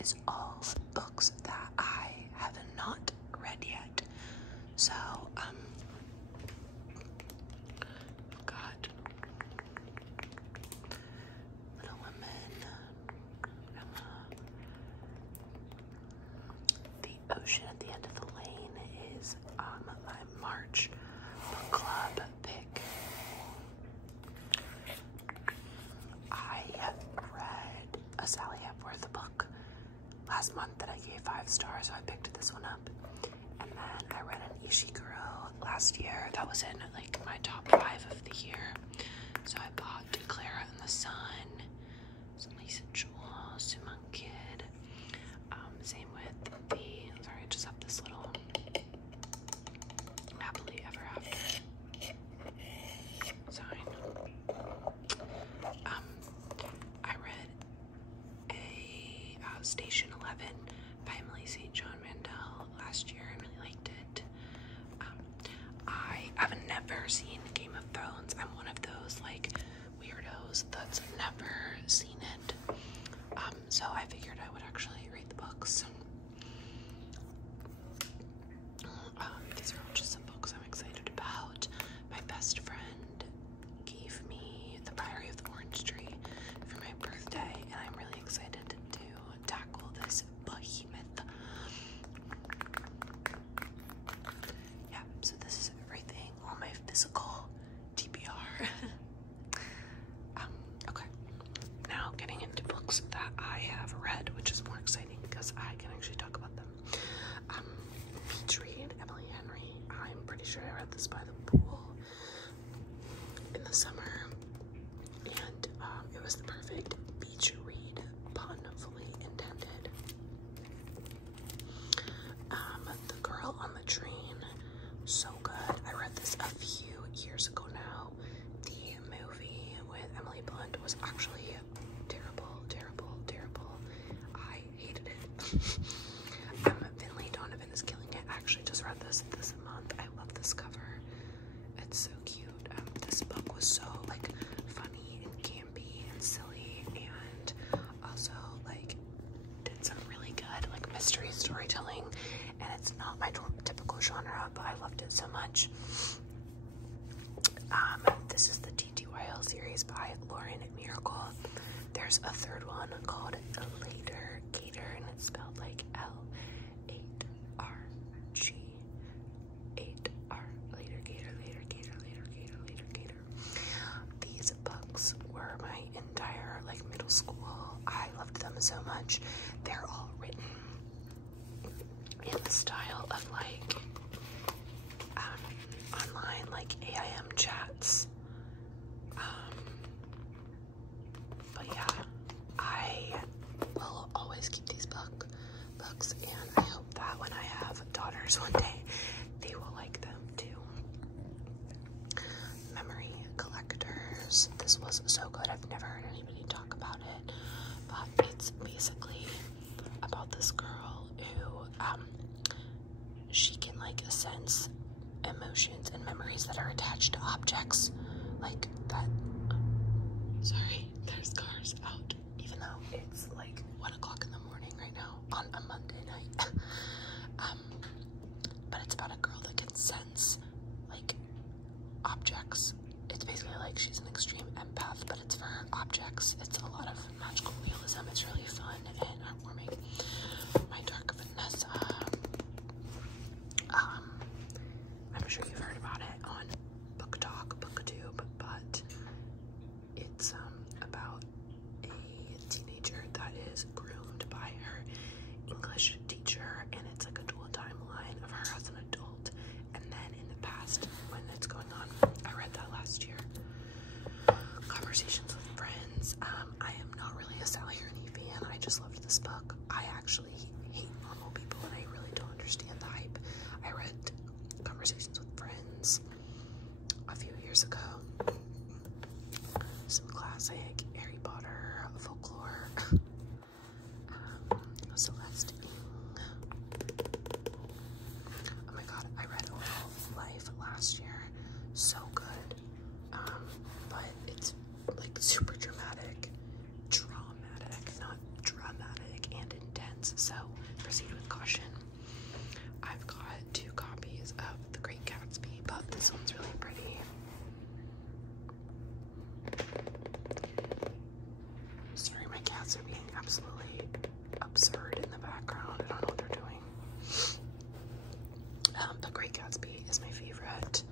is all books that I have not read yet. So, got Little Women, Emma. The Ocean at the End of the Lane is my March book club pick. I read a Sally Hepworth book last month that I gave 5 stars, so I picked this one up. And then I read an Ishiguro last year that was in like my top 5 of the year. So I bought Clara and the Sun, some Lisa Jewell, Suman Kid. Same with the, sorry, I just have this little Happily Ever After sign. I read a Station 11 by Emily St. John Mandel last year. I really liked it. I have never seen Game of Thrones. I'm one of those like weirdos that's never seen it. So I figured I would actually read the books. These are all just some books I'm excited about. My best friend gave me The Priory of the Orange Tree for my birthday, and I'm really excited to tackle this behemoth. Yeah, so this is everything on my physical TBR. Okay, now getting into books that I have read, which is more exciting because I can actually talk about them. Beach Read, Emily Henry. I'm pretty sure I read this by the pool in the summer, and it was the perfect beach read, pun fully intended. The Girl on the Train, so good. I read this a few years ago now. The movie with Emily Blunt was actually terrible, terrible, terrible. I hated it. Finley Donovan is killing it. I actually just read this month. I love this cover. It's so cute. This book was so like funny and campy and silly, and also like did some really good like mystery storytelling, and it's not my typical genre, but I loved it so much. This is the TTYL series by Lauren Miracle. There's a third one called Later Gator, and it's spelled like L8RG 8R. Later Gator, Later Gator, Later Gator, Later Gator. These books were my entire like middle school. I loved them so much. They're all written in the style of like online like AIM chats. But yeah, I will always keep these books, and I hope that when I have daughters one day, they will like them too. Memory Collectors. This was so good. I've never heard anybody talk about it, but it's basically about this girl who she can like sense emotions and memories that are attached to objects like that. Sorry, there's cars out, even though it's like 1 o'clock in the morning right now on a Monday night. But it's about a girl that can sense like objects. It's basically like she's an extreme empath, but it's for objects. It's a lot of magical realism. It's really fun and heartwarming. My Dark Vanessa. I'm sure you've heard about it on Book Talk, BookTube, but it's about a teenager that is groomed by her English teacher, and it's like a dual timeline of her as an adult and then in the past when it's going on. I read that last year. Conversations with Friends. I am not really a Sally Rooney fan. I just loved this book. I actually hate normal people, and I really don't understand the hype. I read Conversations with Friends a few years ago. Some classic Harry Potter folklore. Celeste Ng. Oh my god, I read A Little Life last year. So good. But it's like super dramatic, not dramatic, and intense. intense, so proceed with caution. I've got 2 copies of The Great Gatsby, but this one's really pretty. Sorry, my cats are being absolutely absurd in the background. I don't know what they're doing. The Great Gatsby is my favorite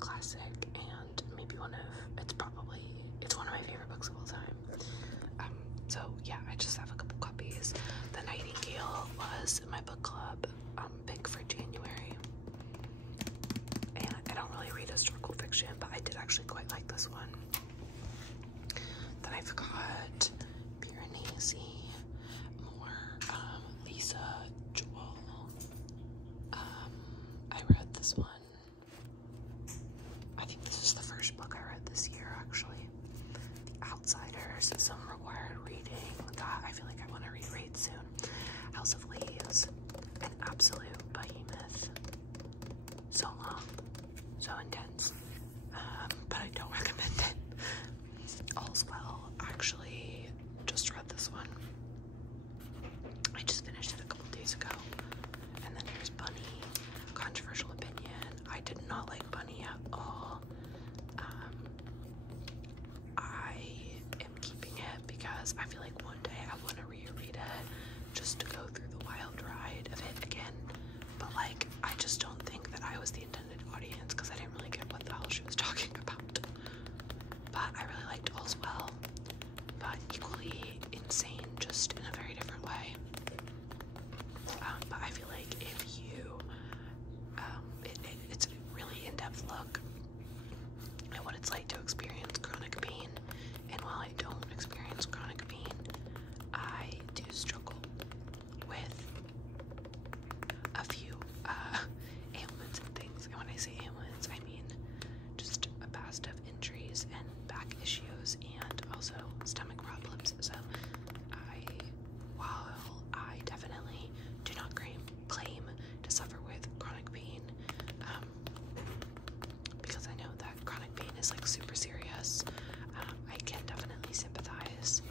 classic, and maybe it's one of my favorite books of all time. So yeah, I just have a couple copies. The Nightingale was my book club pick for January, and I don't really read historical fiction, but I did actually quite like this one. Then I've got Piranesi, more Lisa Joel. I read this one. I think this is the first book I read this year, actually. The Outsiders, some required reading that I feel like I want to reread soon. House of Leaves, an absolute behemoth. So long, so intense, but I don't recommend it. All's Well, actually, just read this one. I just finished it a couple days ago. And then there's Bunny, controversial opinion. I did not like Bunny at all. I am keeping it because I feel like one day I want to reread it just to go through the wild ride of it again. But like, I just don't think that I was the intended audience because I didn't really get what the hell she was talking about. But I really liked All's Well, but equally insane, just in a very different way. But I feel like if you, it's a really in-depth look at what it's like to experience chronic pain. And while I don't experience chronic pain, I do struggle with a few ailments and things. And when I say ailments, I mean just a past of injuries and back issues and also stomach problems. So while I definitely do not claim to suffer with chronic pain, because I know that chronic pain is like super serious, I can definitely sympathize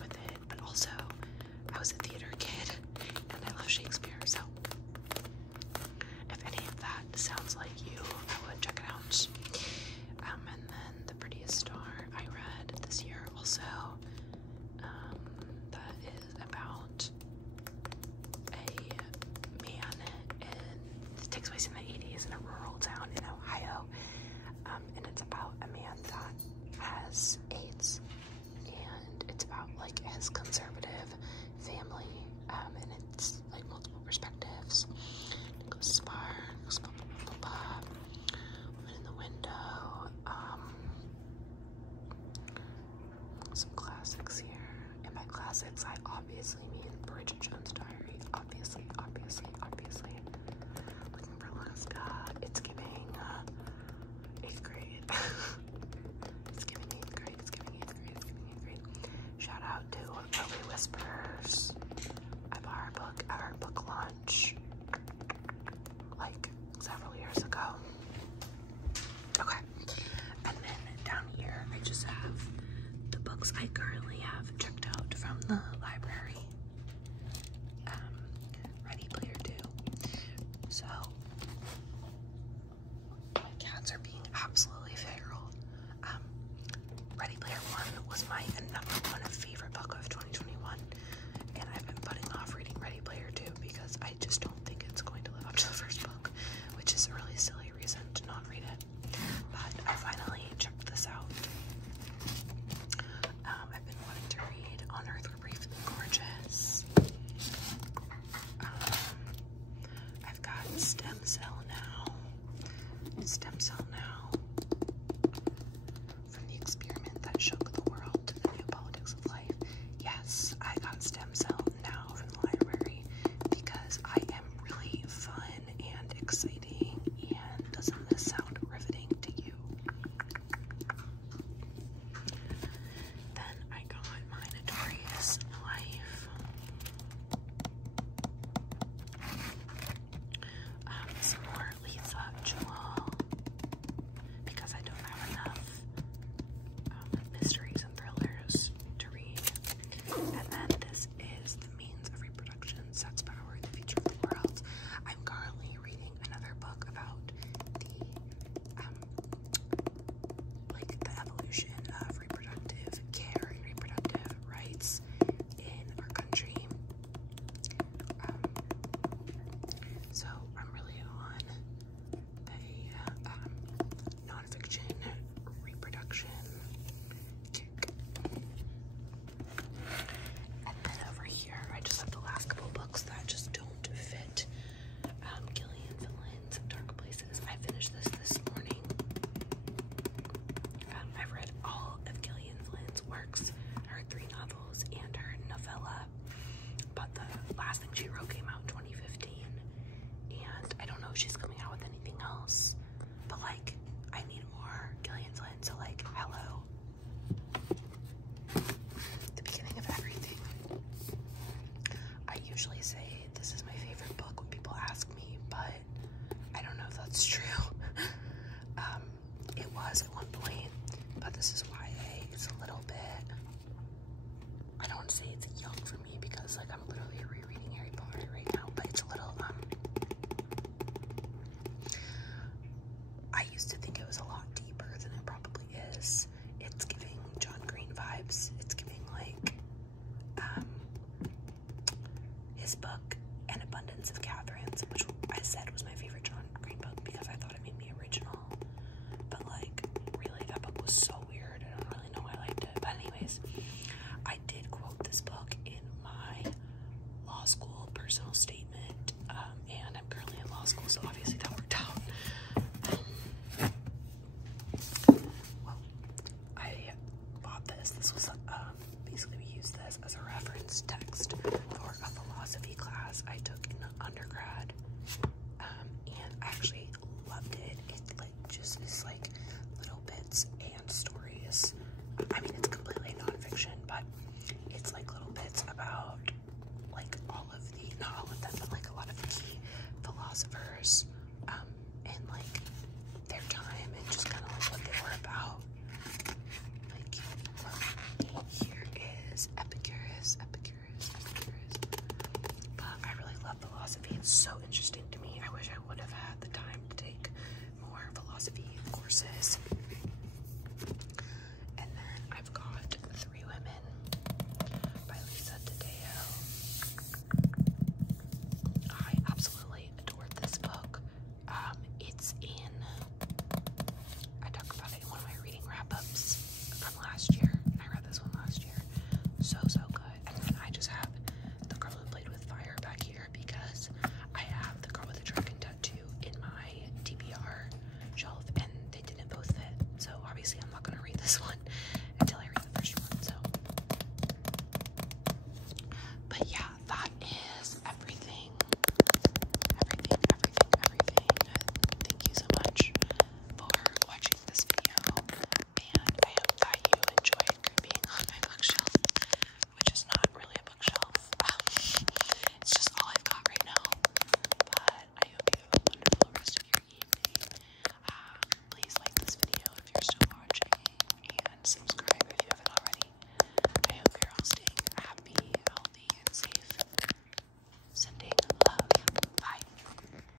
with it. But also, I was a theater kid and I love Shakespeare, so if any of that sounds like you, I would check it out. And then The Prettiest Star I read this year also. That is about a man, it takes place in the 80s in a rural town in Ohio, and it's about a man that has AIDS, and it's about like his conservative family, and it's like multiple perspectives. It goes sparks, blah, blah, blah, blah, blah. Woman in the Window, some classics here. And by classics, I obviously mean Bridget Jones' Diary. Obviously. Looking for Alaska. It's giving 8th grade. It's giving 8th grade. Shout out to Early Whispers. I bought our book at our book launch like several years ago. Okay. And then down here, I just have the books I currently have checked out from the library. Ready Player 2. So, my cats are being absolutely feral. Ready Player 1 was my #1 favorite book of 2021, and I've been putting off reading Ready Player 2 because I just don't think it's going to live up to the first book, which is a really silly reason to not read it. But I finally checked this out. I've been wanting to read On Earth We're Briefly Gorgeous. I've got Stem Cell Now. From the experiment that shook the world to the new politics of life. Yes, I got Stem Cell Now from the library because I am really fun and exciting. And doesn't this sound riveting to you? Then I got My Notorious Life. Some more Lisa Joel. usually say this is my favorite book when people ask me, but I don't know if that's true. It was at one point, but this is YA. It's a little bit, I don't want to say it's young for me because like I'm literally rereading Harry Potter right now, but it's a little, I used to think it was a lot deeper than it probably is. It's giving John Green vibes. It's giving like, his book, An Abundance of Catherines, which I said was my favorite John Green book because I thought it made me original. But like, really, that book was so weird. I don't really know why I liked it. But anyways, I did quote this book in my law school personal statement, and I'm currently in law school, so obviously that worked out. Well, I bought this. This was basically we used this as a reference text for a philosophy class I took in undergrad, and I actually loved it. It like just is like little bits and stories. I mean, it's completely nonfiction, but it's like little bits about like all of the, not all of them, but like a lot of the key philosophers, and like their time and just kind of like what they were about. Like, well, here is Epicurus. But I really love philosophy. It's so interesting to me. I wish I would have had the time to take more philosophy courses.